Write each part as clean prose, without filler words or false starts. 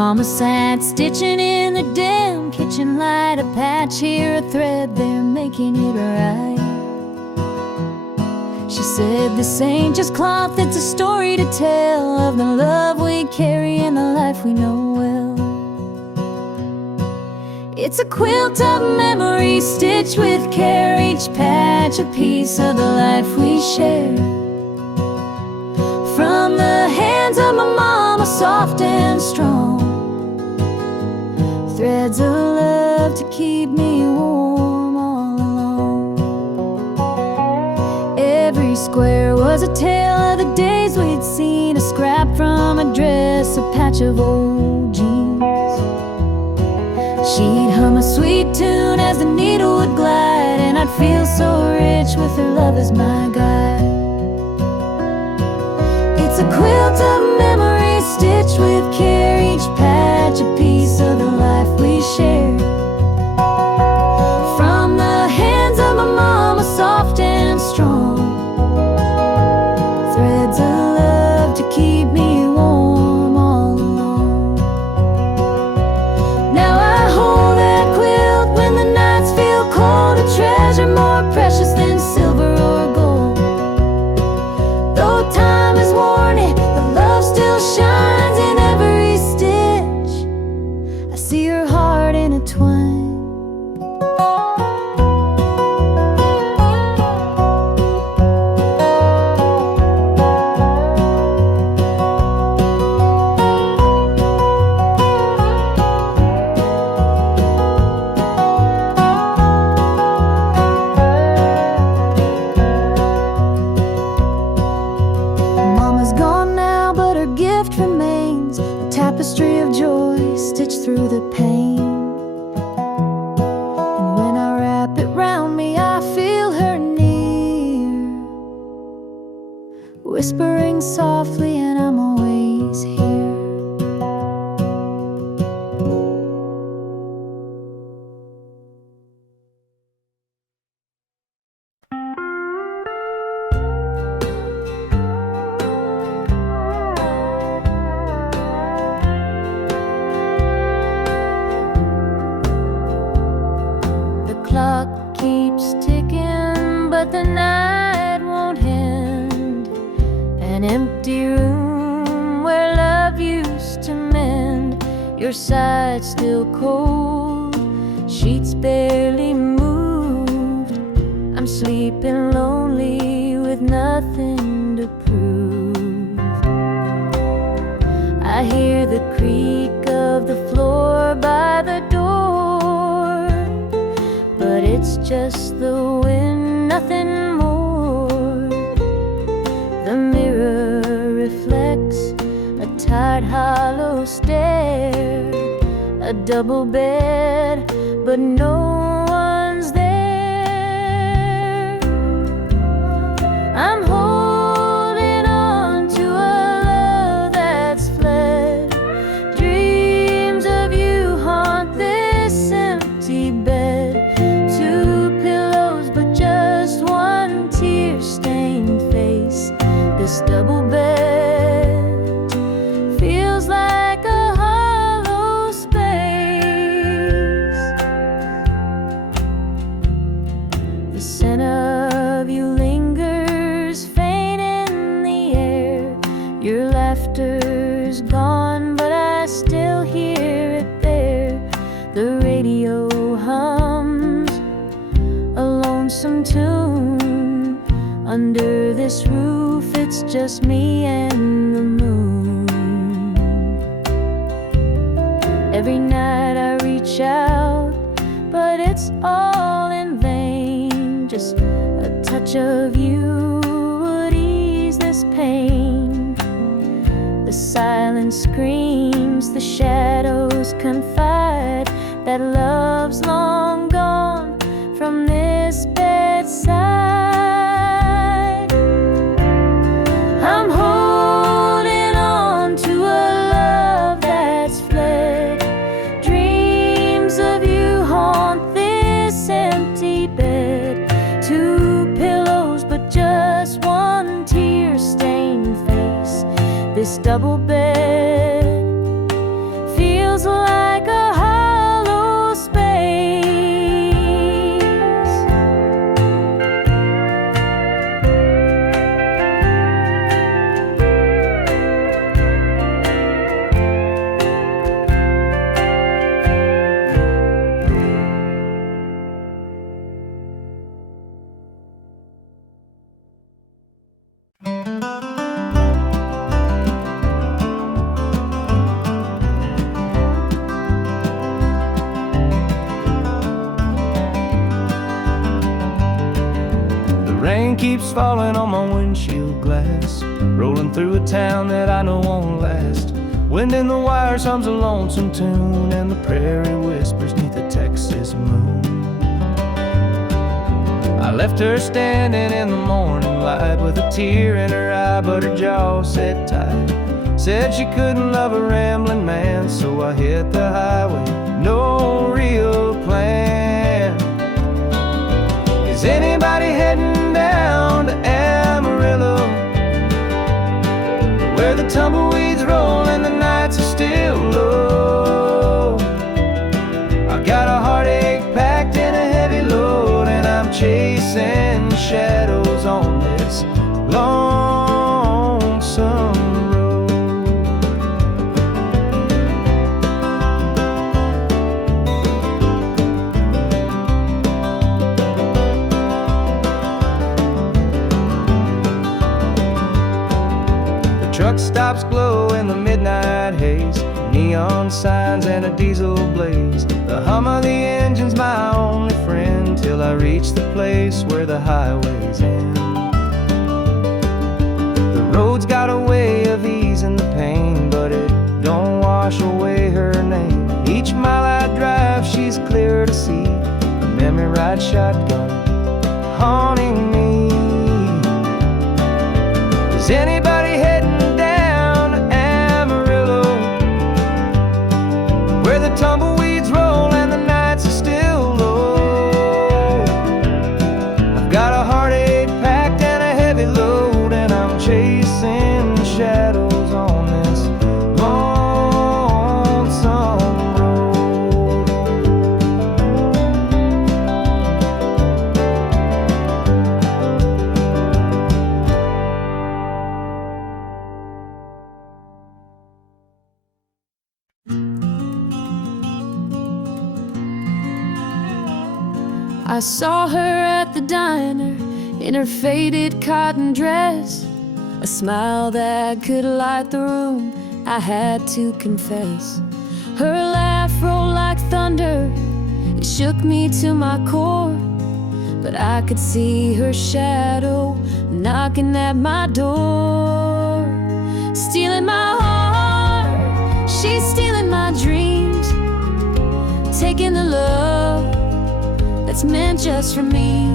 Mama sat stitching in the dim kitchen light, a patch here, a thread there, making it right. She said, this ain't just cloth, it's a story to tell of the love we carry and the life we know well. It's a quilt of memories stitched with care, each patch a piece of the life we share. From the hands of my mama, soft and strong, threads of love to keep me warm all along. Every square was a tale of the days we'd seen, a scrap from a dress, a patch of old jeans. She'd hum a sweet tune as the needle would glide, and I'd feel so rich with her love as my guide. It's a quilt of memories stitched with care, each patch a piece of the life we share. From the hands of my mama, soft and strong, threads of love to keep me warm all along. Now I hold that quilt when the nights feel cold, a treasure more precious than silver or gold. Though time has worn it, the love still shines in every stitch. I see her heart intertwined. Mama's gone now, but her gift remains, a tapestry of joy stitched through the pain. And when I wrap it round me, I feel her near, whispering softly, and I'm always here. The clock keeps ticking, but the night won't end. An empty room where love used to mend. Your side still cold, sheets barely moved. I'm sleeping lonely with nothing to prove. I hear the creak of the floor by the door, but it's just the wind, nothing more. The mirror reflects a tired, hollow stare, a double bed, but no one's there. I'm holding on to a love that's fled. Dreams of you haunt this empty bed. Two pillows, but just one tear-stained face. This double bed feels like a hollow space. The scent of you lingers faint in the air. Your laughter's gone, but I still hear it there. The radio hums a lonesome tune. Under this roof, it's just me and the moon. Every night I reach out, but it's all in vain. Just a touch of you would ease this pain. The silence screams, the shadows confide that love's long gone from this bedside. I'm holding on to a love that's fled. Dreams of you haunt this empty bed. Two pillows, but just one tear-stained face. This double bed feels keeps falling on my windshield glass, rolling through a town that I know won't last. Wind in the wires hums a lonesome tune, and the prairie whispers 'neath the Texas moon. I left her standing in the morning light with a tear in her eye, but her jaw set tight. Said she couldn't love a rambling man, so I hit the highway, no real plan. Is anybody heading down to Amarillo, where the tumbleweeds roll and the nights are still low? I got a heartache packed in a heavy load, and I'm chasing shadows on this lonesome road. The truck stops glow in the midnight haze, neon signs and a diesel blaze. The hum of the engine's my only friend, till I reach the place where the highways end. The road's got a way of easing the pain, but it don't wash away her name. Each mile I drive, she's clear to see, a memory ride shotgun haunting me. Is anybody heading down to Amarillo, where the tumbleweeds roll and the nights are still low? I've got a heartache packed and a heavy load, and I'm chasing shadows on this lonesome road. I saw her at the diner in her faded cotton dress, a smile that could light the room, I had to confess. Her laugh rolled like thunder, it shook me to my core, but I could see her shadow knocking at my door. Stealing my heart, she's stealing my dreams, taking the love that's meant just for me.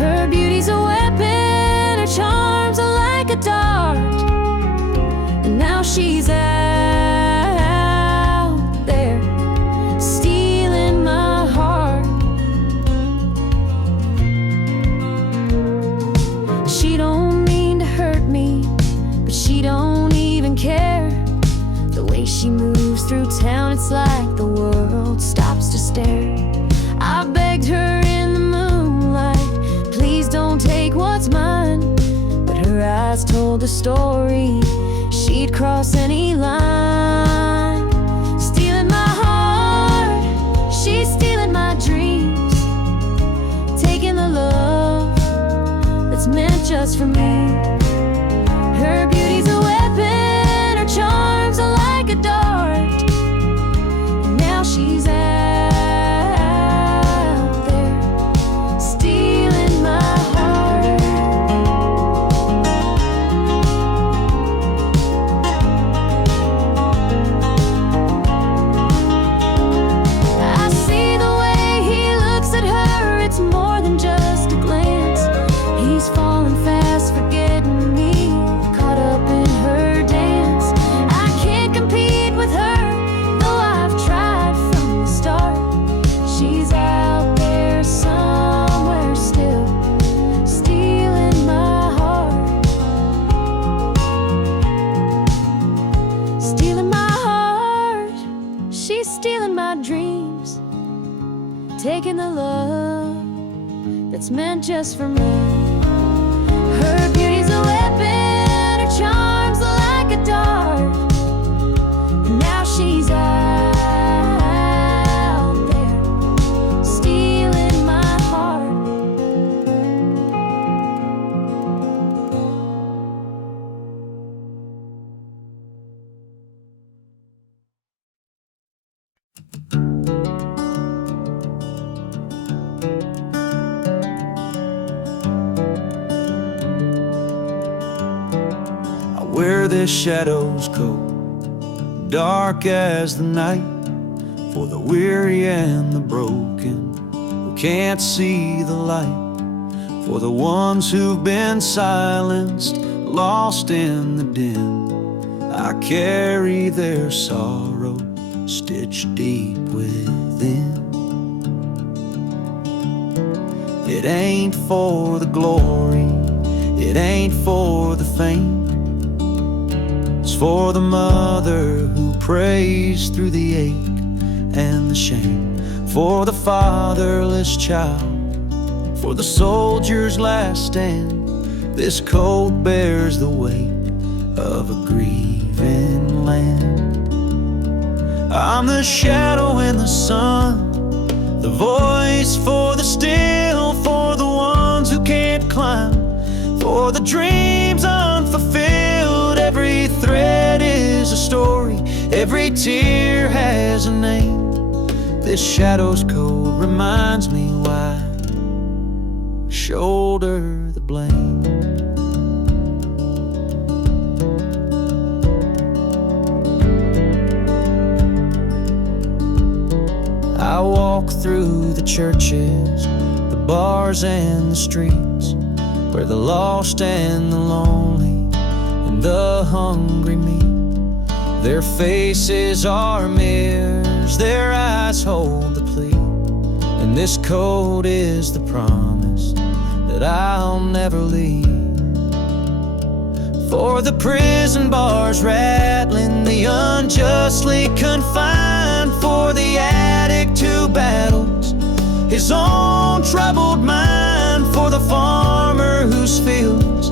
Her beauty's a weapon, her charms are like a dart, and now she's out there stealing my heart. She don't mean to hurt me, but she don't even care. The way she moves through town, it's like the world stops to stare. I begged her in the moonlight, please don't take what's mine, but her eyes told the story, she'd cross any line. Stealing my heart, she's stealing my dreams, taking the love that's meant just for me. Her beauty's a weapon, her charms are like a dart, and now she's out there stealing my heart. I see the way he looks at her, it's more than just a glance. He's falling fast, forgetting me, caught up in her dance. I can't compete with her, though I've tried from the start. She's out there somewhere still, stealing my heart. Stealing my heart, she's stealing my dreams, taking the love that's meant just for me. Her beauty's a weapon, her charms are like a dart, and now she's out there stealing my heart. where this shadow's cold, dark as the night, for the weary and the broken who can't see the light, for the ones who've been silenced, lost in the din. I carry their sorrow stitched deep within. It ain't for the glory, it ain't for the fame. It's for the mother who prays through the ache and the shame, for the fatherless child, for the soldier's last stand. This coat bears the weight of a grieving land. I'm the shadow in the sun, the voice for the still, for the ones who can't climb, for the dreams unfulfilled. Every thread is a story, every tear has a name. This shadow's code reminds me why I shoulder the blame. I walk through the churches, the bars and the streets, where the lost and the lonely and the hungry meet. Their faces are mirrors, their eyes hold the plea, and this code is the promise that I'll never leave. For the prison bars rattling, the unjustly confined, for the addict who battles his own troubled mind, for the farmer whose fields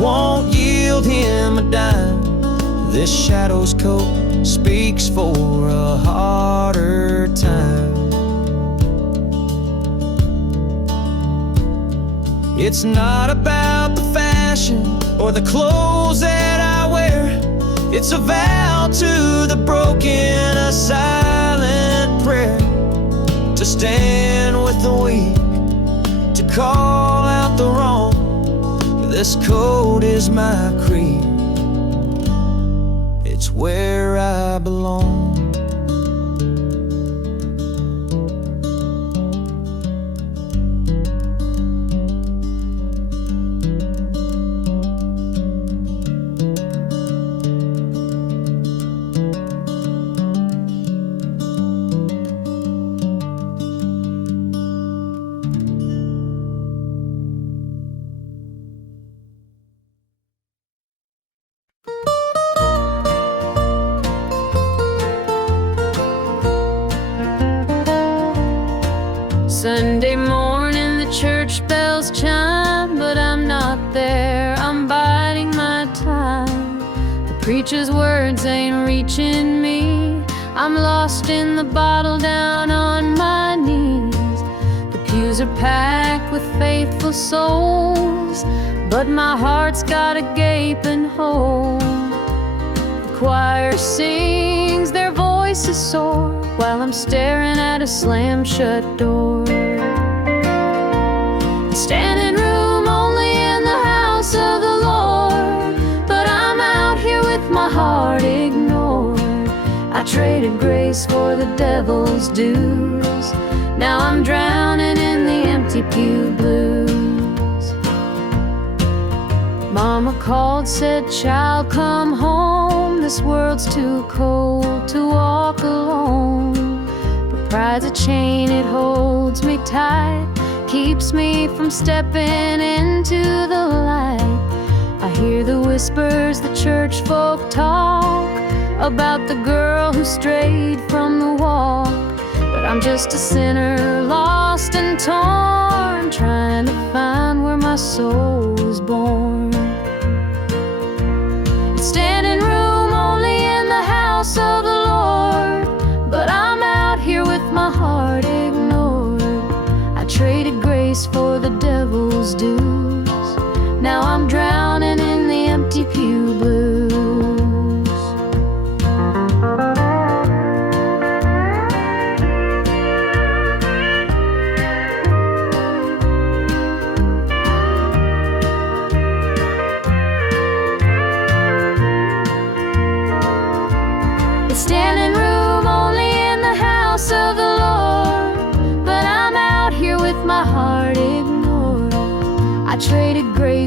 won't yield him a dime. This shadow's coat speaks for a harder time. It's not about the fashion or the clothes that I wear. It's a vow to the broken, a silent prayer, to stand with the weak, to call out the wrong. This code is my creed, it's where I belong. Sunday morning the church bells chime, but I'm not there, I'm biding my time. The preacher's words ain't reaching me, I'm lost in the bottle down on my knees. The pews are packed with faithful souls, but my heart's got a gaping hole. The choir sings, their voices soar, while I'm staring at a slam-shut door. Standing room only in the house of the Lord, but I'm out here with my heart ignored. I traded grace for the devil's dues, now I'm drowning in the empty pew blues. Mama called, said, "Child, come home, this world's too cold to walk alone." Pride's a chain, it holds me tight, keeps me from stepping into the light. I hear the whispers the church folk talk about the girl who strayed from the walk, but I'm just a sinner, lost and torn, trying to find where my soul was born. It's standing room only in the house of the Lord, but I'm out here with my heart ignored. I traded grace for the devil's dues, now I'm drowning in the empty pew blues.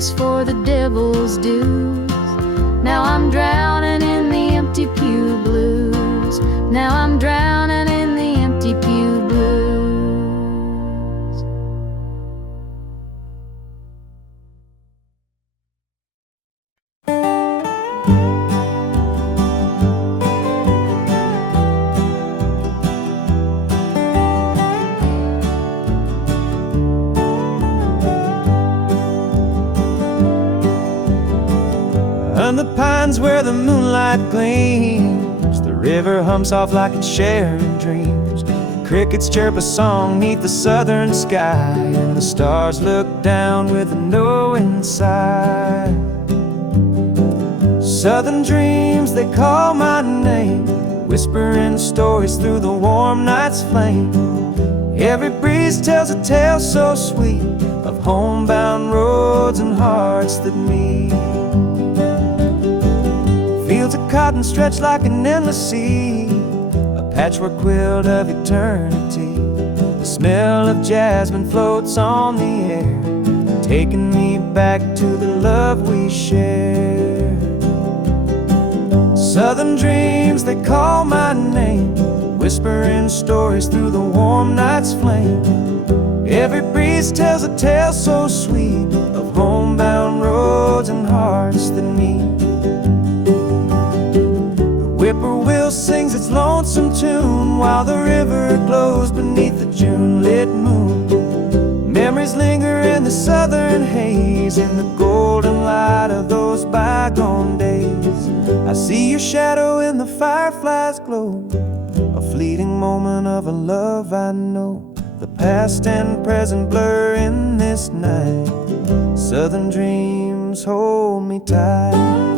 place for the devil's dues. Now I'm drowning in the empty pew blues. Now I'm drowning in the empty pew blues. On the pines where the moonlight gleams, the river hums off like it's sharing dreams. The crickets chirp a song neath the southern sky, and the stars look down with a knowing sigh. Southern dreams, they call my name, whispering stories through the warm night's flame. Every breeze tells a tale so sweet of homebound roads and hearts that meet. Fields of cotton stretch like an endless sea, a patchwork quilt of eternity. The smell of jasmine floats on the air, taking me back to the love we shared. Southern dreams, they call my name, whispering stories through the warm night's flame. Every breeze tells a tale so sweet of homebound roads and hearts that meet. Whippoorwill sings its lonesome tune while the river glows beneath the June-lit moon. Memories linger in the southern haze, in the golden light of those bygone days. I see your shadow in the firefly's glow, a fleeting moment of a love I know. The past and present blur in this night. Southern dreams hold me tight.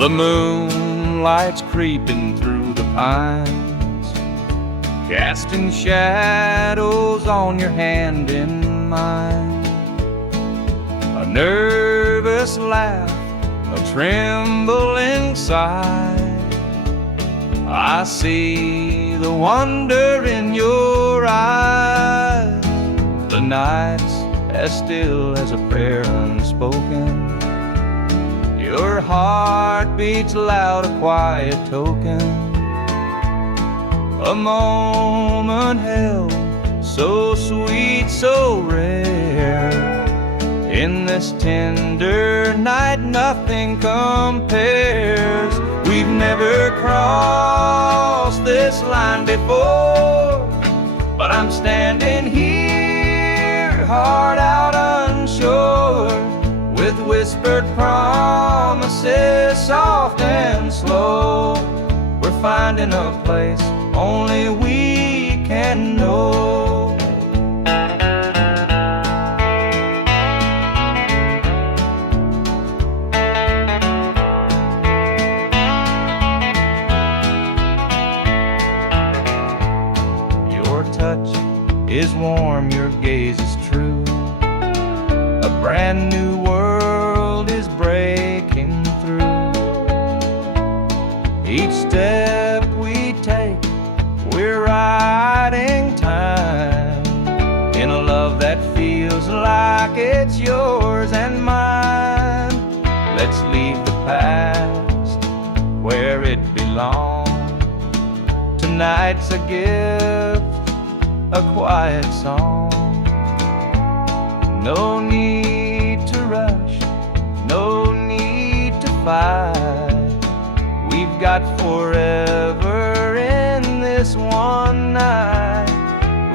The moonlight's creeping through the pines, casting shadows on your hand in mine. A nervous laugh, a trembling sigh. I see the wonder in your eyes. The night's as still as a prayer unspoken. Your heart beats loud, a quiet token. A moment held, so sweet, so rare. In this tender night, nothing compares. We've never crossed this line before, but I'm standing here, heart out unsure, with whispered promises, soft and slow. We're finding a place only we can know. Your touch is warm, your gaze is true. A brand new world is breaking through. Each step we take, we're riding time in a love that feels like it's yours and mine. Let's leave the past where it belongs. Tonight's a gift, a quiet song. No need to rush, no need to fight. We've got forever in this one night.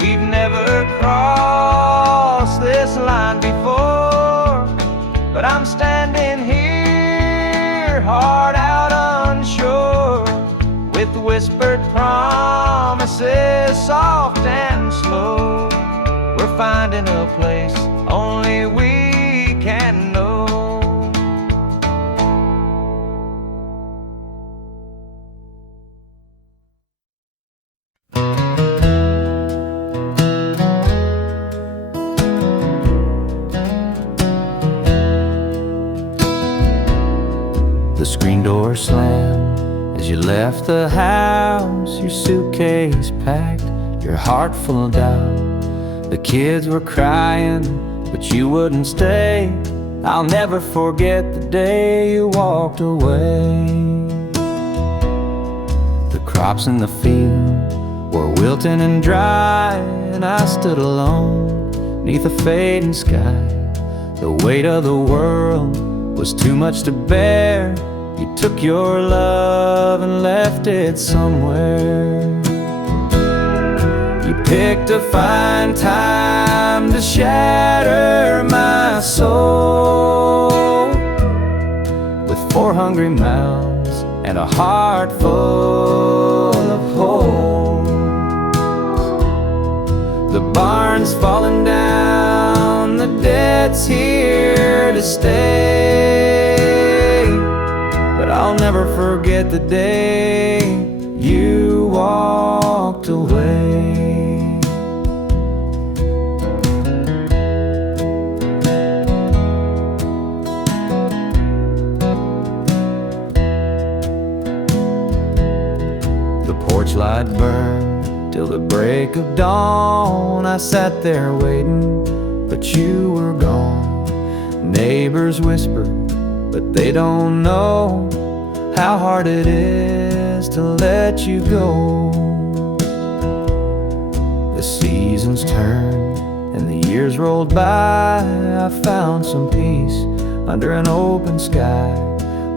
We've never crossed this I'm standing here, heart out unsure, with whispered promises, soft and slow. We're finding a place only we can know. The screen door slammed as you left the house, your suitcase packed, your heart full of doubt. The kids were crying, but you wouldn't stay. I'll never forget the day you walked away. The crops in the field were wilting and dry, and I stood alone neath a fading sky. The weight of the world was too much to bear. You took your love and left it somewhere. You picked a fine time to shatter my soul, with 4 hungry mouths and a heart full of holes. The barn's falling down, the debt's here to stay, but I'll never forget the day you walked away. The porch light burned till the break of dawn. I sat there waiting, but you were gone. Neighbors whispered, but they don't know how hard it is to let you go. The seasons turned and the years rolled by. I found some peace under an open sky,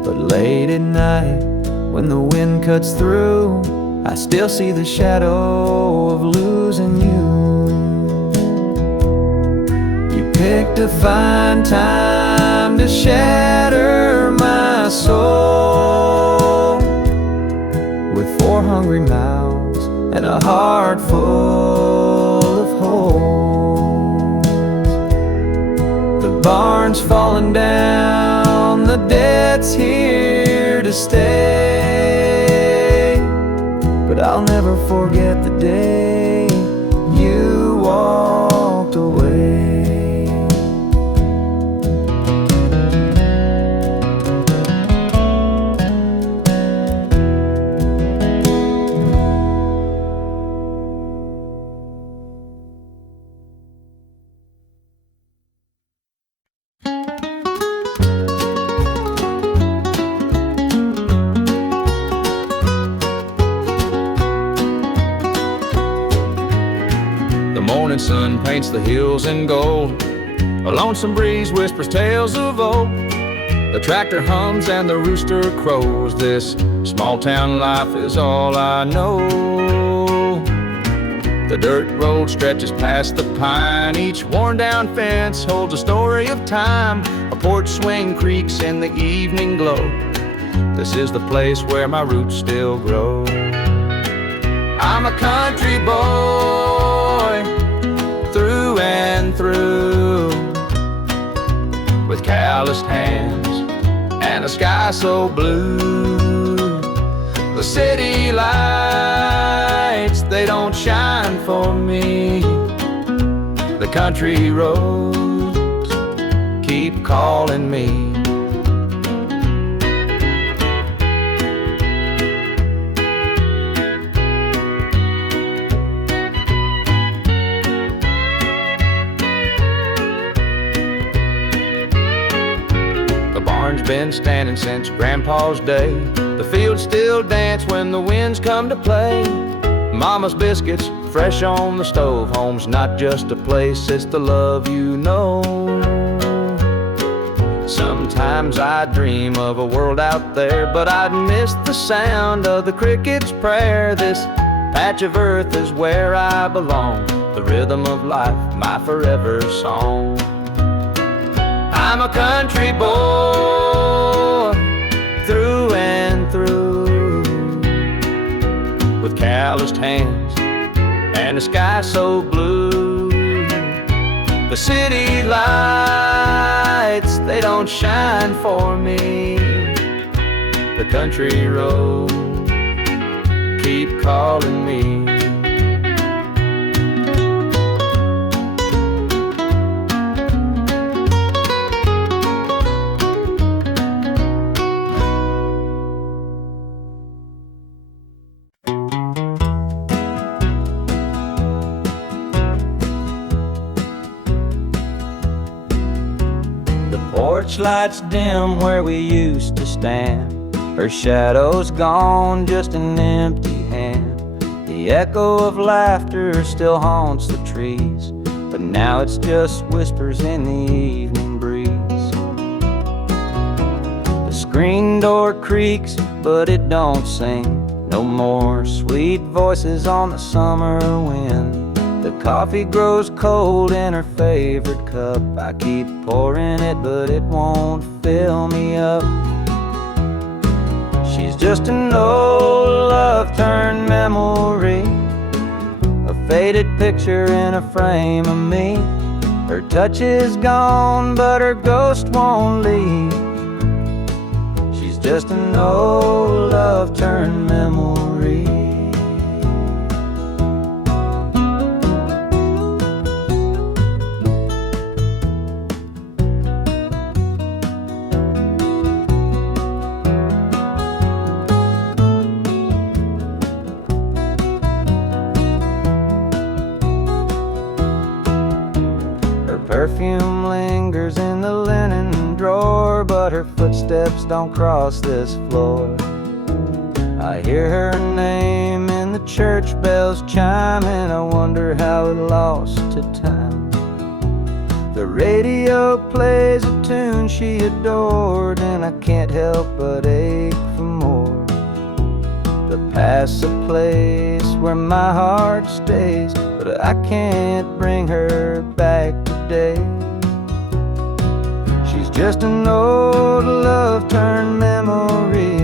but late at night when the wind cuts through, I still see the shadow of losing you. You picked a fine time to shatter my soul, with 4 hungry mouths and a heart full of holes. The barn's falling down, the debt's here to stay, but I'll never forget the day you walked away. The morning sun paints the hills in gold. A lonesome breeze whispers tales of old. The tractor hums and the rooster crows. This small town life is all I know. The dirt road stretches past the pine. Each worn down fence holds a story of time. A porch swing creaks in the evening glow. This is the place where my roots still grow. I'm a country boy, through and through, with calloused hands and a sky so blue. The city lights, they don't shine for me. The country roads keep calling me. Been standing since Grandpa's day. The fields still dance when the winds come to play. Mama's biscuits fresh on the stove. Home's not just a place, it's the love you know. Sometimes I dream of a world out there, but I'd miss the sound of the cricket's prayer. This patch of earth is where I belong. The rhythm of life, my forever song. I'm a country boy through and through, with calloused hands and a sky so blue. The city lights, they don't shine for me. The country roads keep calling me. Porch lights dim where we used to stand. Her shadow's gone, just an empty hand. The echo of laughter still haunts the trees, but now it's just whispers in the evening breeze. The screen door creaks, but it don't sing. No more sweet voices on the summer wind. The coffee grows cold in her favorite cup. I keep pouring it, but it won't fill me up. She's just an old love turned memory, a faded picture in a frame of me. Her touch is gone, but her ghost won't leave. She's just an old love turned memory. Perfume lingers in the linen drawer, but her footsteps don't cross this floor. I hear her name in the church bells chiming. I wonder how it lost to time. The radio plays a tune she adored, and I can't help but ache for more. The past's a place where my heart stays, but I can't bring her back today. She's just an old love turned memory,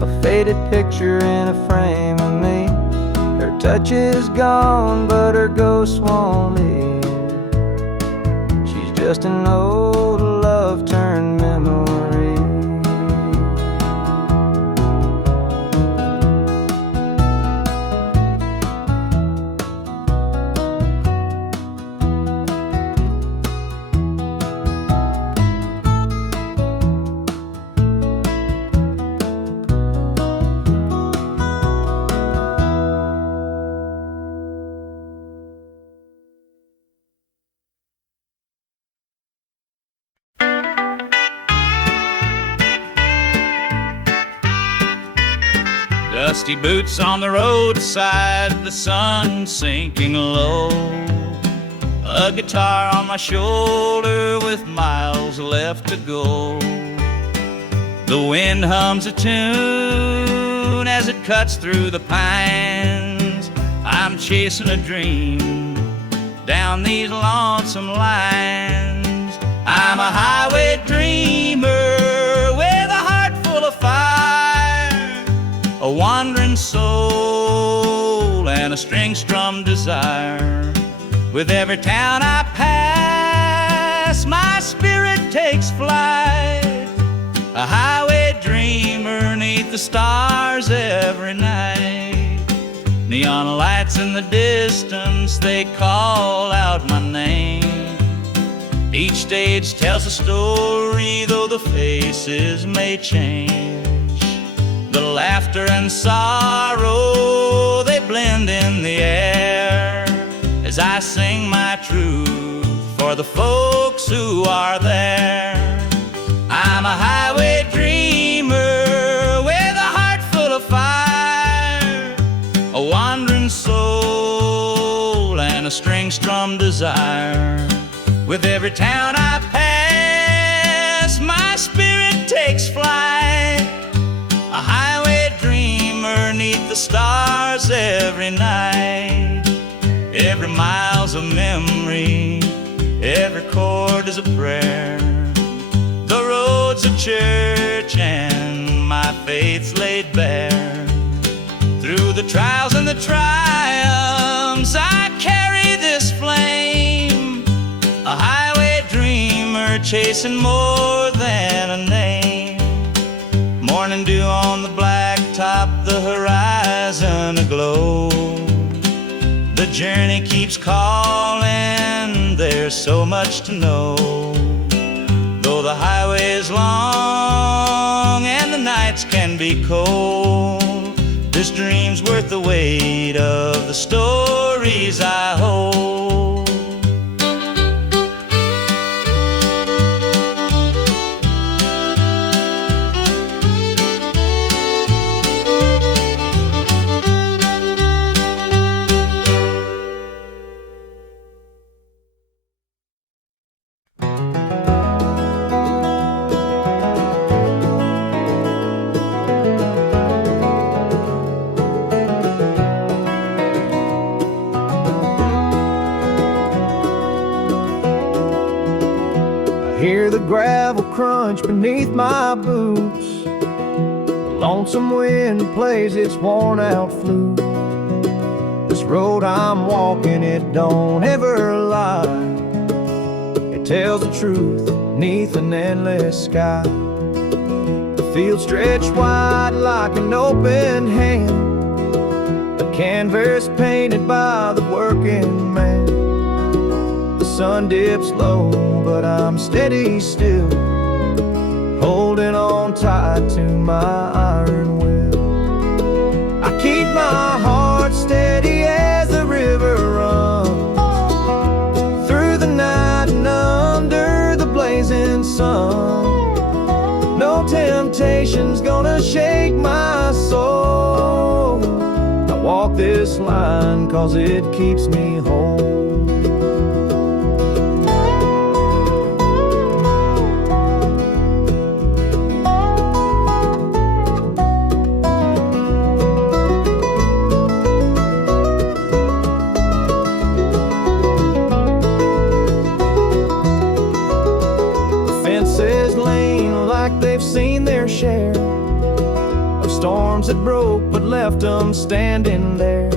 a faded picture in a frame of me. Her touch is gone, but her ghost won't leave. She's just an old love turned memory. Dusty boots on the roadside, the sun sinking low. A guitar on my shoulder with miles left to go. The wind hums a tune as it cuts through the pines. I'm chasing a dream down these lonesome lines. I'm a highway dreamer with a heart full of fire, a wandering soul and a string-strummed desire. With every town I pass, my spirit takes flight, a highway dreamer 'neath the stars every night. Neon lights in the distance, they call out my name. Each stage tells a story, though the faces may change. The laughter and sorrow, they blend in the air as I sing my truth for the folks who are there. I'm a highway dreamer with a heart full of fire, a wandering soul and a string-strummed desire. With every town I pass, my spirit takes flight, a highway dreamer 'neath the stars every night. Every mile's a memory, every chord is a prayer. church and my faith's laid bare. Through the trials and the triumphs I carry this flame, a highway dreamer chasing more than a name. Morning dew on the blacktop, the horizon aglow. The journey keeps calling, there's so much to know. Though the highway is long and the nights can be cold, this dream's worth the weight of the stories I hold. Hear the gravel crunch beneath my boots. The lonesome wind plays its worn out flute. This road I'm walking, it don't ever lie. It tells the truth beneath an endless sky. The field stretched wide like an open hand, a canvas painted by the working man. The sun dips low, but I'm steady still, holding on tight to my iron will. I keep my heart steady as the river runs, through the night and under the blazing sun. No temptation's gonna shake my soul. I walk this line 'cause it keeps me whole. They've seen their share of storms that broke but left them standing there.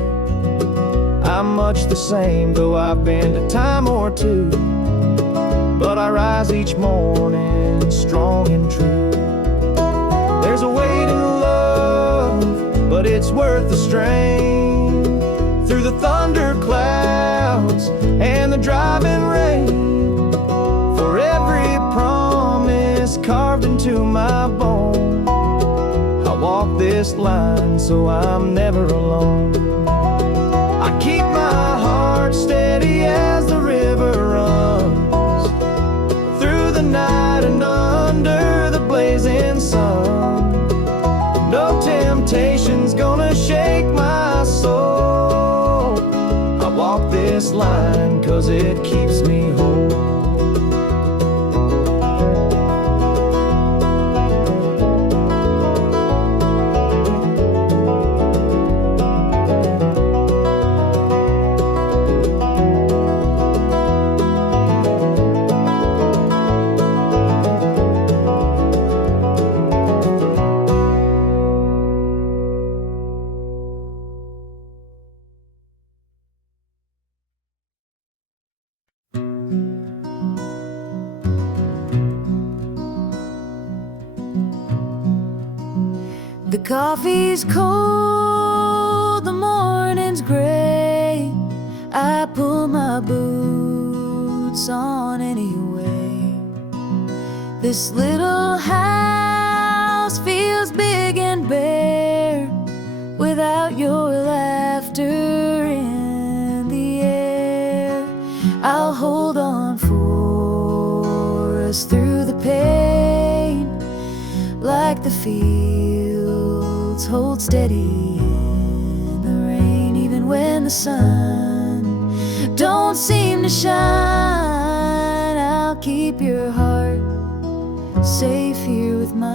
I'm much the same, though I've been a time or two, but I rise each morning strong and true. There's a weight in love, but it's worth the strain. Through the thunder clouds and the driving rain, for every promise carved into my bone, I walk this line so I'm never alone. I keep my heart steady as the river runs, through the night and under the blazing sun. No temptation's gonna shake my soul. I walk this line 'cause it keeps me whole. The coffee's cold, the morning's gray. I pull my boots on anyway. This little house feels big and bare without your laughter in the air. I'll hold on for us through the pain, like the fields hold steady in the rain. Even when the sun don't seem to shine, I'll keep your heart safe here with mine.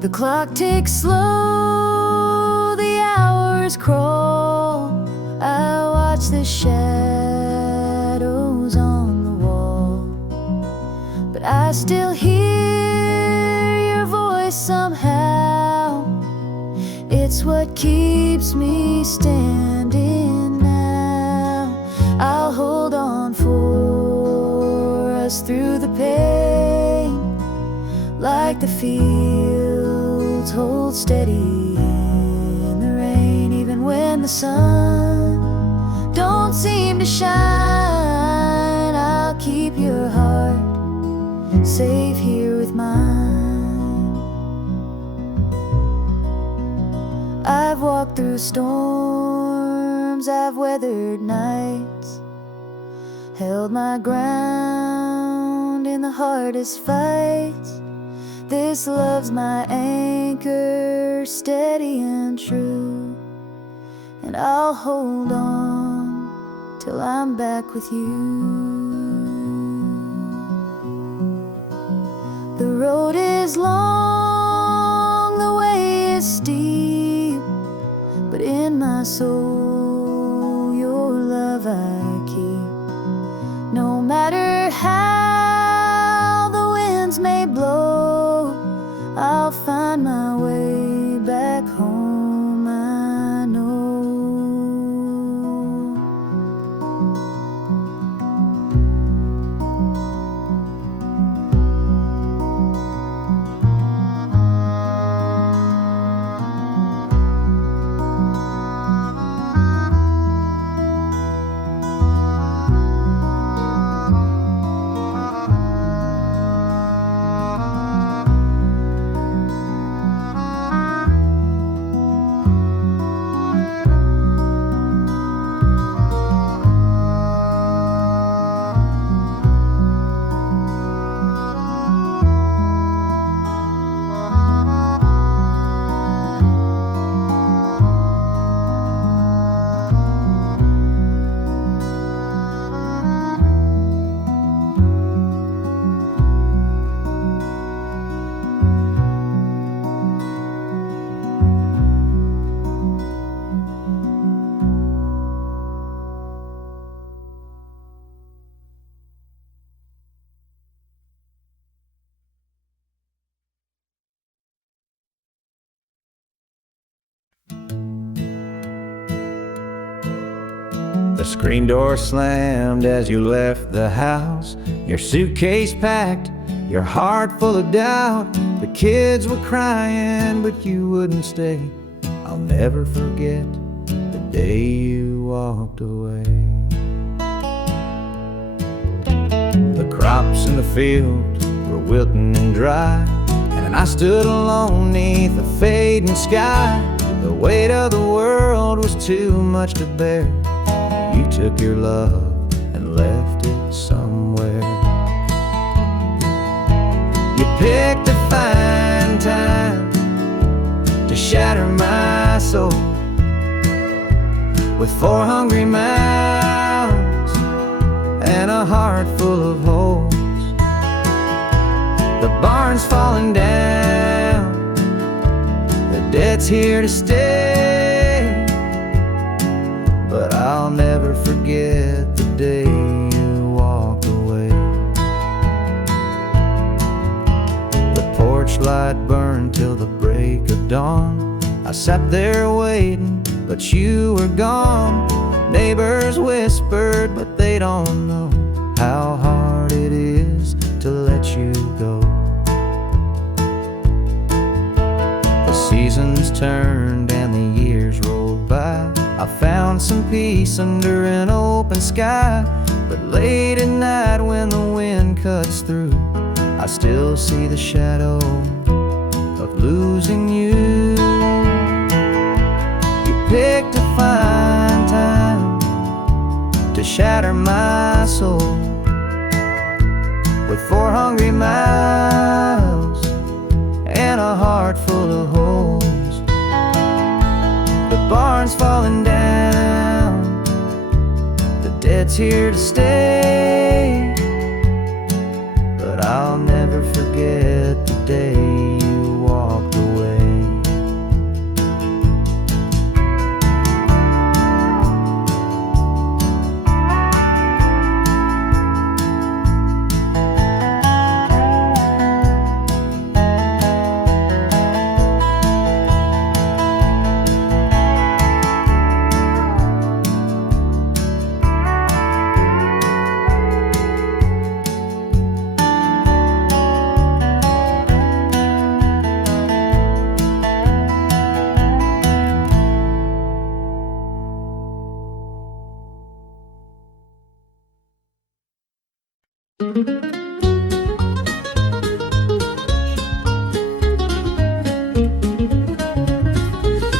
The clock ticks slow, the hours crawl. I watch the shadows on the wall. I still hear your voice somehow. It's what keeps me standing now. I'll hold on for us through the pain, like the fields hold steady in the rain. Even when the sun don't seem to shine, I'll keep your heart safe here with mine. I've walked through storms, I've weathered nights, held my ground in the hardest fights. This love's my anchor, steady and true, and I'll hold on till I'm back with you. The road is long, the way is steep, but in my soul your love I keep. No matter how the winds may blow, I'll find my way back home, I know. The screen door slammed as you left the house, your suitcase packed, your heart full of doubt. The kids were crying, but you wouldn't stay. I'll never forget the day you walked away. The crops in the field were wilting and dry, and I stood alone neath the fading sky. The weight of the world was too much to bear. You took your love and left it somewhere. You picked a fine time to shatter my soul with 4 hungry mouths and a heart full of holes. The barn's falling down, the debt's here to stay, but I'll never forget the day you walked away. The porch light burned till the break of dawn. I sat there waiting, but you were gone. Neighbors whispered, but they don't know how hard it is to let you go. The seasons turned and the years rolled by. I found some peace under an open sky, but late at night when the wind cuts through, I still see the shadow of losing you. You picked a fine time to shatter my soul with 4 hungry mouths and a heart full of holes. The barn's falling down, the debt's here to stay, but I'll never forget the day you walked away.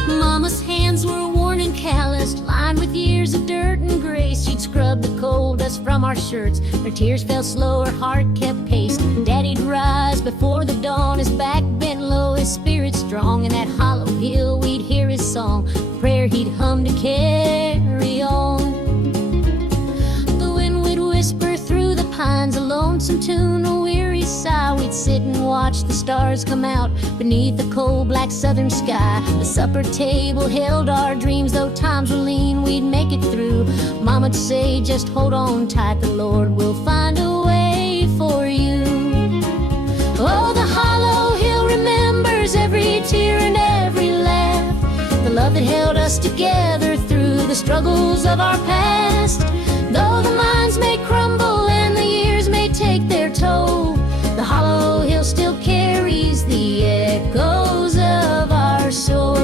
Mama's hands were worn and calloused, lined with years of dirt and grace. She'd scrub the coal dust from our shirts. Her tears fell slow, her heart kept pace. Daddy'd rise before the dawn, his back bent low, his spirit strong. In that hollow hill we'd hear his song, a prayer he'd hum to carry on. The wind would whisper through the pines, a lonesome tune, a weary sigh. We'd sit and watch the stars come out beneath the cold black southern sky. The supper table held our dreams, though times were lean, we'd make it through. Mama'd say, just hold on tight, the Lord will find a way for you. Oh, the hollow hill remembers every tear and every laugh, the love that held us together through the struggles of our past. Though the minds may crumble and the years may take their toll, the hollow hill still carries the echoes of our soul.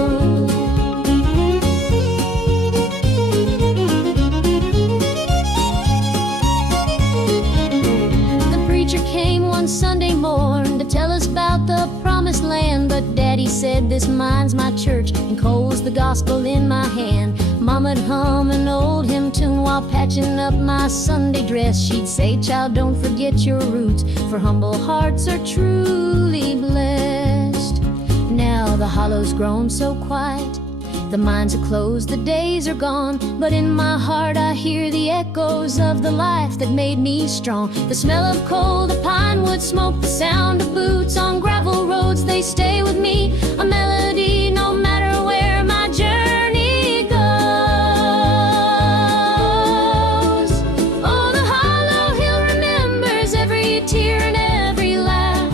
The preacher came one Sunday morn to tell us about the promised land, but Daddy said, this mine's my church, and coal's the gospel in my hand. Mama'd hum an old hymn tune while patching up my Sunday dress. She'd say, child, don't forget your roots, for humble hearts are truly blessed. Now the hollow's grown so quiet, the mines are closed, the days are gone, but in my heart I hear the echoes of the life that made me strong. The smell of coal, the pine wood smoke, the sound of boots on gravel roads, they stay with me, a melody no matter where my journey goes. Oh, the hollow hill remembers every tear and every laugh,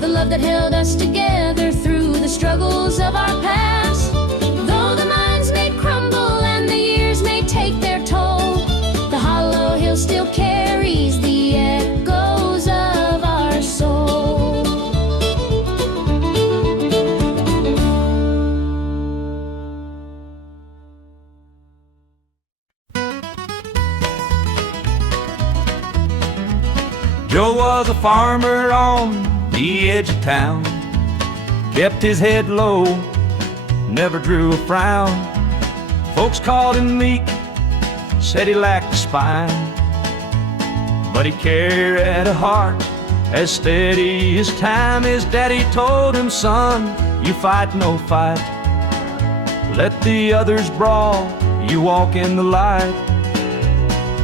the love that held us together through the struggles of our past. Though the minds may crumble and the years may take their toll, the hollow hill still carries the echoes of our soul. Joe was a farmer on the edge of town, kept his head low, never drew a frown. Folks called him meek, said he lacked a spine, but he carried a heart as steady as time. His daddy told him, son, you fight no fight, let the others brawl, you walk in the light.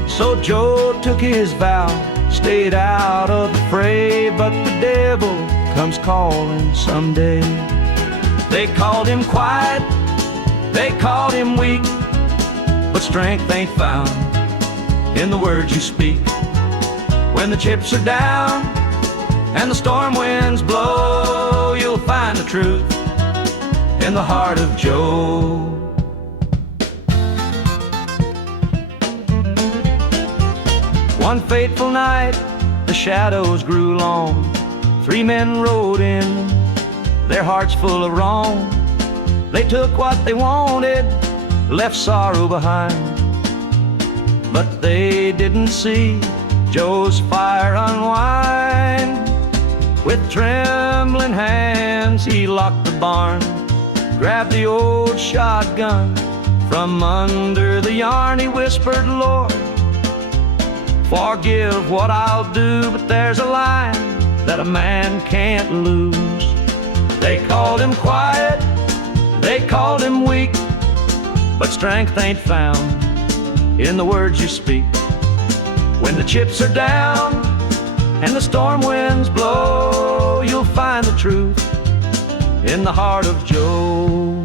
So Joe took his vow, stayed out of the fray, but the devil comes calling someday. They called him quiet, they called him weak, but strength ain't found in the words you speak. When the chips are down and the storm winds blow, you'll find the truth in the heart of Joe. One fateful night, the shadows grew long. 3 men rode in, their hearts full of wrong. They took what they wanted, left sorrow behind, but they didn't see Joe's fire unwind. With trembling hands he locked the barn, grabbed the old shotgun from under the yarn. He whispered, Lord, forgive what I'll do, but there's a line that a man can't lose. They called him quiet, they called him weak, but strength ain't found in the words you speak. When the chips are down and the storm winds blow, you'll find the truth in the heart of Joe.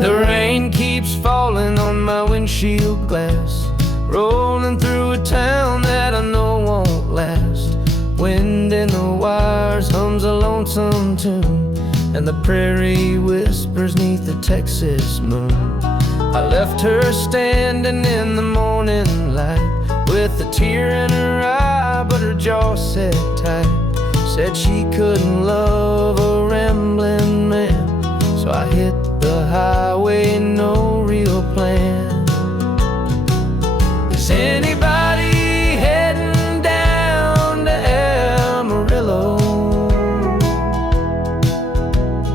The rain keeps falling on my windshield glass, rolling through a town that I know won't last. Wind in the wires hums a lonesome tune, and the prairie whispers neath the Texas moon. I left her standing in the morning light with with a tear in her eye, but her jaw set tight. Said she couldn't love a rambling man, so I hit the highway, no real plan. Is anybody heading down to Amarillo,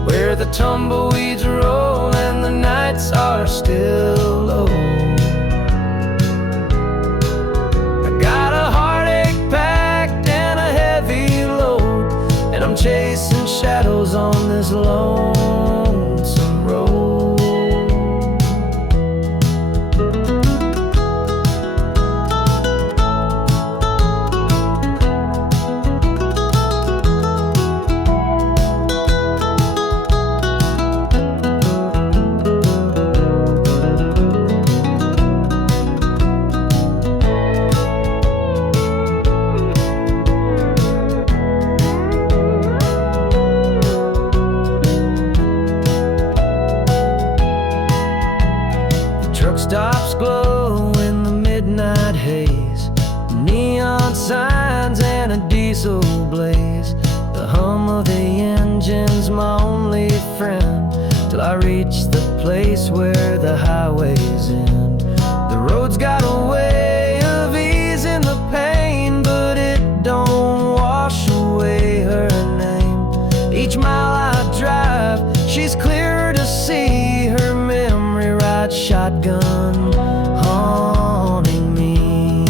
where the tumbleweeds roll and the nights are still low? I got a heartache packed and a heavy load, and I'm chasing shadows on this lonesome road. Stops glow in the midnight haze, neon signs and a diesel blaze. The hum of the engine's my only friend, till I reach the place where the highways end. The road's got a way of easing the pain, but it don't wash away her name. Each mile I drive, she's clearer to see, her memory rides shotgun haunting me.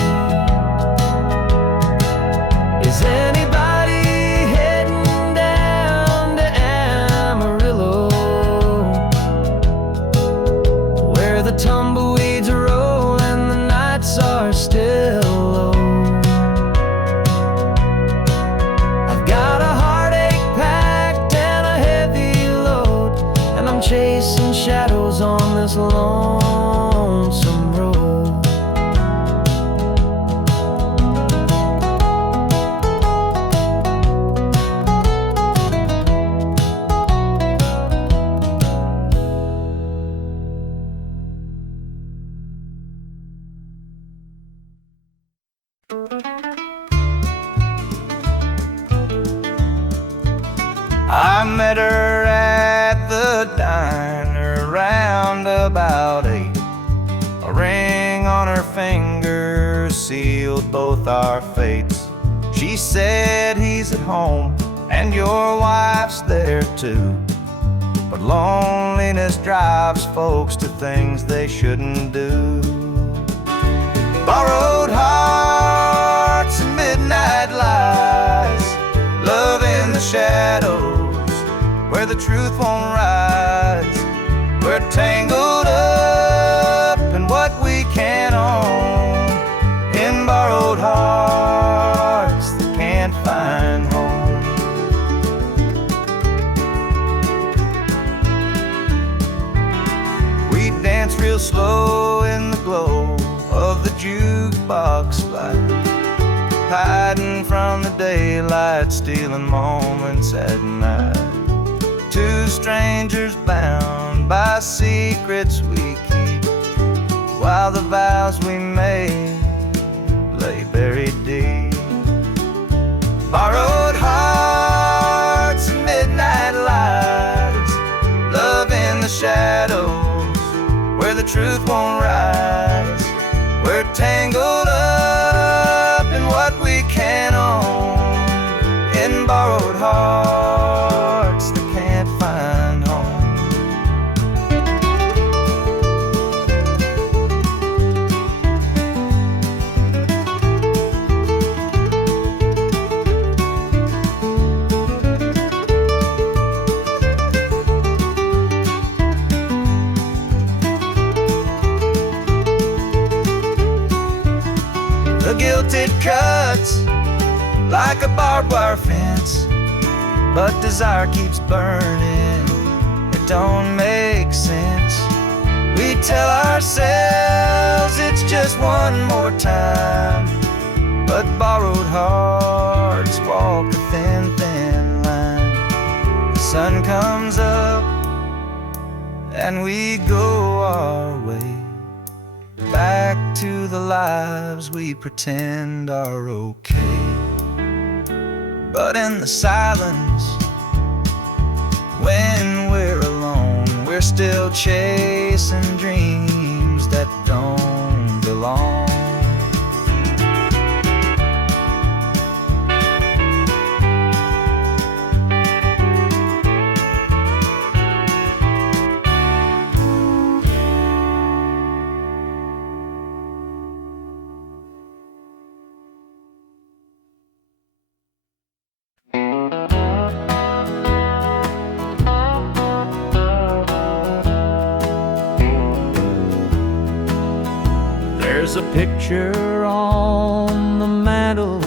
Is anybody heading down to Amarillo, where the tumbleweeds roll and the nights are still low? I've got a heartache packed and a heavy load, and I'm chasing shadows on this lonesome road. I met her at the diner around about 8. A ring on her finger sealed both our fates. She said he's at home and your wife's there too, but loneliness drives folks to things they shouldn't do. Borrowed hearts and midnight lies, love in the shadows where the truth won't rise. We're tangled up in what we can't own, in borrowed hearts that can't find home. We dance real slow in the glow of the jukebox light, hiding from the daylight, stealing moments at night. Two strangers bound by secrets we keep, while the vows we made lay buried deep. Borrowed hearts and midnight lights, love in the shadows where the truth won't rise. We're tangled up in what we can't own, in borrowed hearts that can't find home. The guilt it cuts like a barbed wire fence, but desire keeps burning, it don't make sense. We tell ourselves it's just one more time, but borrowed hearts walk a thin, thin line. The sun comes up and we go our way, back to to the lives we pretend are okay. But in the silence, when we're alone, we're still chasing dreams that don't belong. There's a picture on the mantle,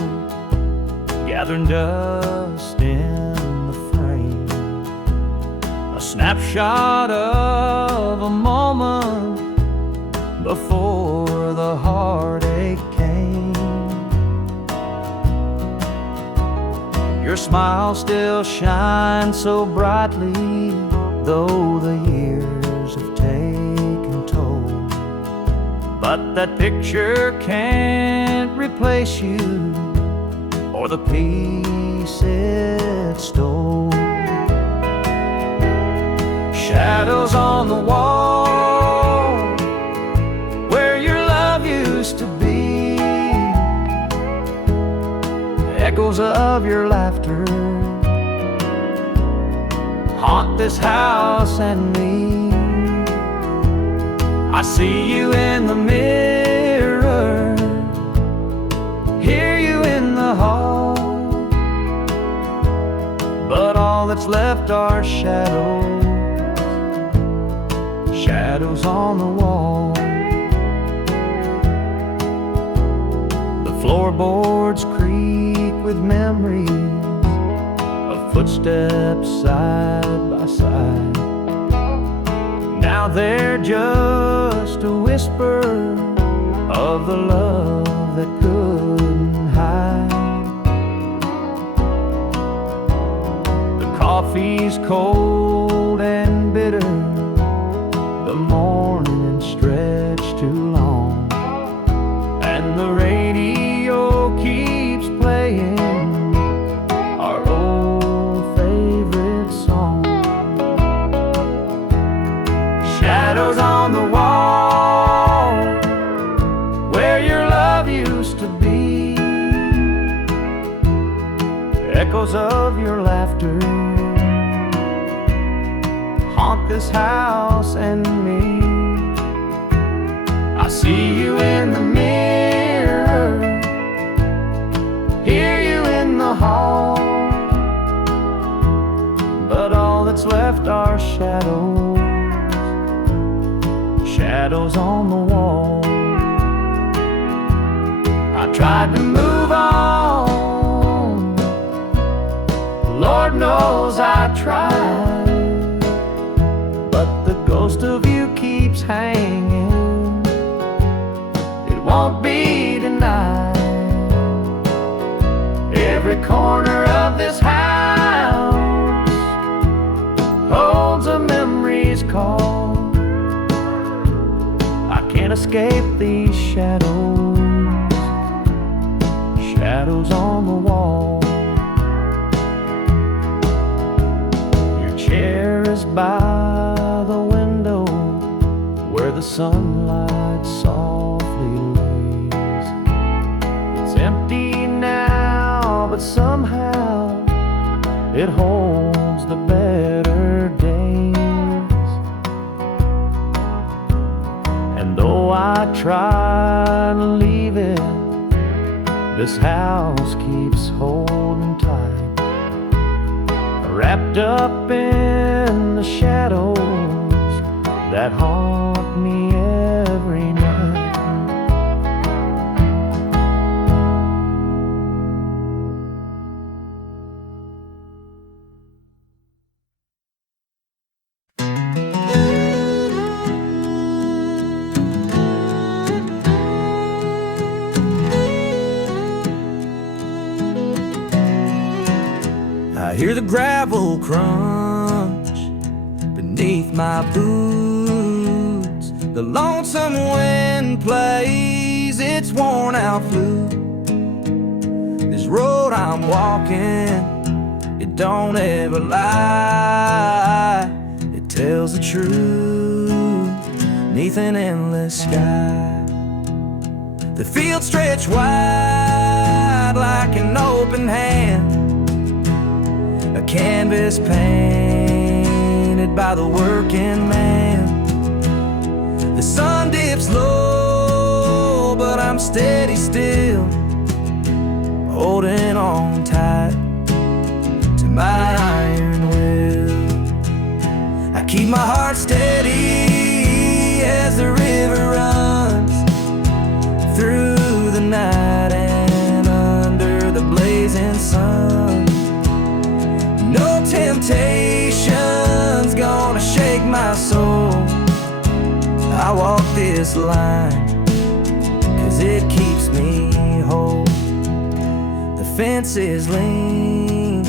gathering dust in the frame. A snapshot of a moment before the heartache came. Your smile still shines so brightly, though the years have taken toll. But that picture can't replace you or the peace it stole. Shadows on the wall where your love used to be, echoes of your laughter haunt this house and me. I see you in the mirror, hear you in the hall, but all that's left are shadows, shadows on the wall. The floorboards creak with memories of footsteps side by side. Now they're just a whisper of the love that couldn't hide. The coffee's cold and bitter, the morning stretched too long, and the radio keeps playing our old favorite song. Shadows on the wall where your love used to be, echoes of your laughter haunt this house and me. I see you in the mirror, hear you in the hall, but all that's left are shadows, shadows on the wall. I tried to move on, Lord knows I tried, but the ghost of you keeps hanging, it won't be denied. Every corner of this house holds a memory's call. Can't escape these shadows, shadows on the wall. Your chair is by the window where the sunlight softly lays. It's empty now, but somehow it holds the better days. Though I try to leave it, this house keeps holding tight, wrapped up in the shadows that haunt me every night. I hear the gravel crunch beneath my boots, the lonesome wind plays its worn out flute. This road I'm walking, it don't ever lie. It tells the truth, 'neath an endless sky. The fields stretch wide like an open hand, a canvas painted by the working man. The sun dips low, but I'm steady still, holding on tight to my iron will. I keep my heart steady as the river runs through the night and under the blazing sun. No temptation's gonna shake my soul. I walk this line 'cause it keeps me whole. The fences lean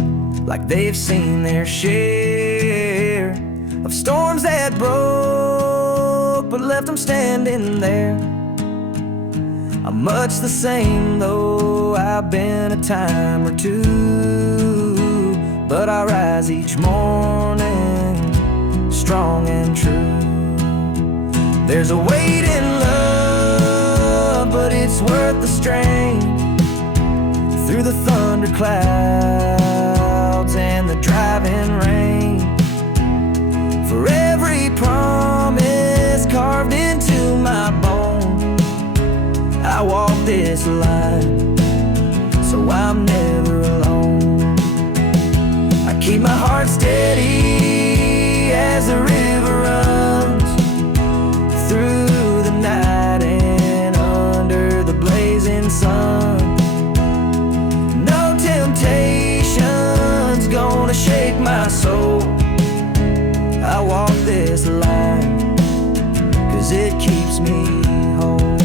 like they've seen their share of storms that broke but left them standing there. I'm much the same though I've been a time or two, but I rise each morning strong and true. There's a weight in love, but it's worth the strain. Through the thunder clouds and the driving rain, for every promise carved into my bone, I walk this line, so I'm never alone. I keep my heart steady as the river runs through the night and under the blazing sun. No temptation's gonna shake my soul. I walk this line 'cause it keeps me whole.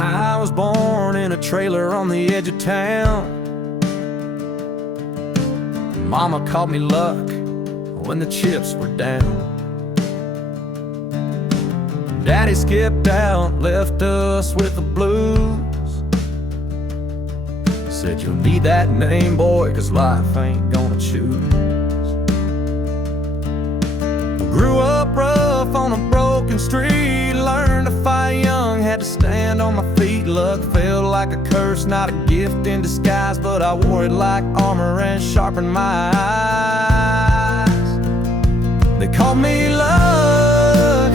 I was born in a trailer on the edge of town. Mama called me luck when the chips were down. Daddy skipped out, left us with the blues. Said you'll need that name, boy, 'cause life ain't gonna choose. Grew up rough on a broken street, learned to fight young, had to stand on my feet. Luck felt like a curse, not a gift in disguise, but I wore it like armor and sharpened my eyes. They called me luck,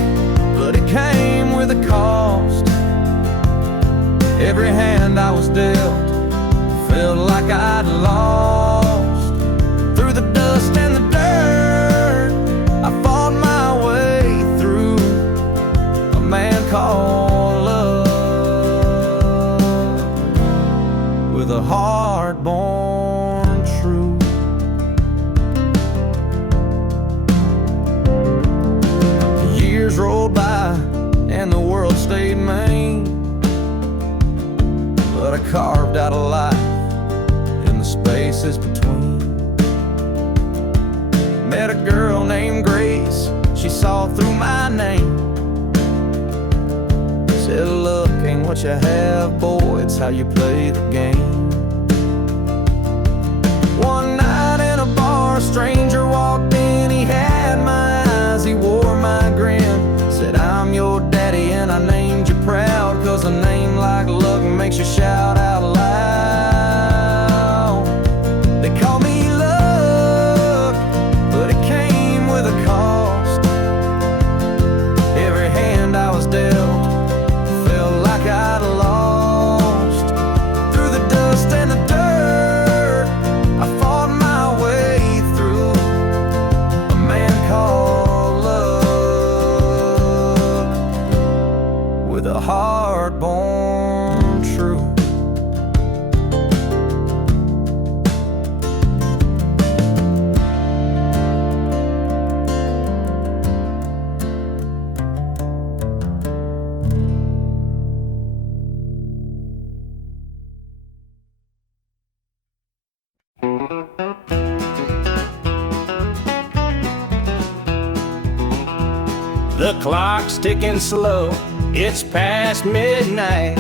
but it came with a cost. Every hand I was dealt felt like I'd lost. Through the dust and the dirt, I fought my way through. A man called love, with a heart born true. The years rolled by and the world stayed mean, but I carved out a life in the spaces between. Met a girl named Grace, she saw through my name. Said luck ain't what you have, boy, it's how you play the game. One night in a bar, a stranger walked in, he had my eyes, he wore my grin. Said I'm your daddy and I named you proud, 'cause a name like luck makes you shout out loud. They call me luck, but it came with a cost. Every hand I was dealt felt like I'd lost. Through the The clock's ticking slow, it's past midnight.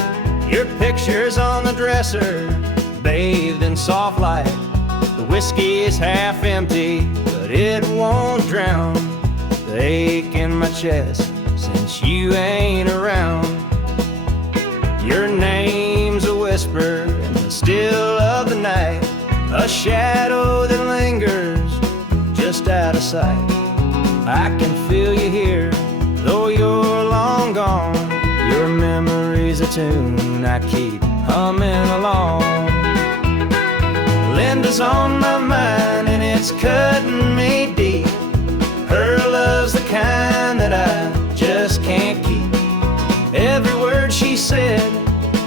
Your picture's on the dresser, bathed in soft light. The whiskey is half empty, but it won't drown the ache in my chest since you ain't around. Your name's a whisper in the still of the night, a shadow that lingers just out of sight. I can feel you here, though you're long gone. Your memory's a tune I keep humming along. Linda's on my mind and it's cutting me deep. Her love's the kind that I just can't keep. Every word she said,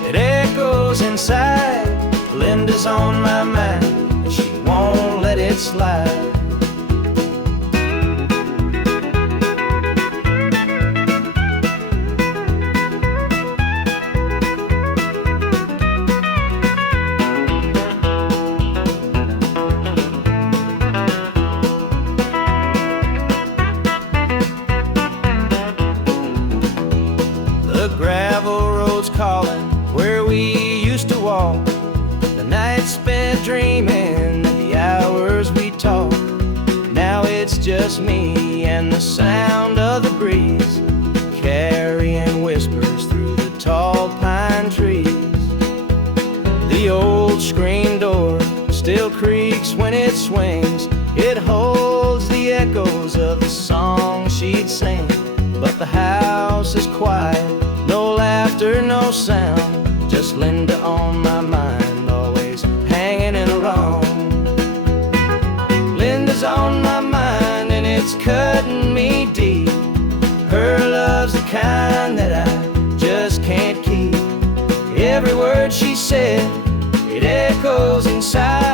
it echoes inside. Linda's on my mind and she won't let it slide. Calling where we used to walk, the nights spent dreaming, the hours we talked. Now it's just me and the sound of the breeze, carrying whispers through the tall pine trees. The old screen door still creaks when it swings. It holds the echoes of the song she'd sing. But the house is quiet, no laughter, no sound, just Linda on my mind, always hanging around. Linda's on my mind and it's cutting me deep. Her love's the kind that I just can't keep. Every word she said, it echoes inside.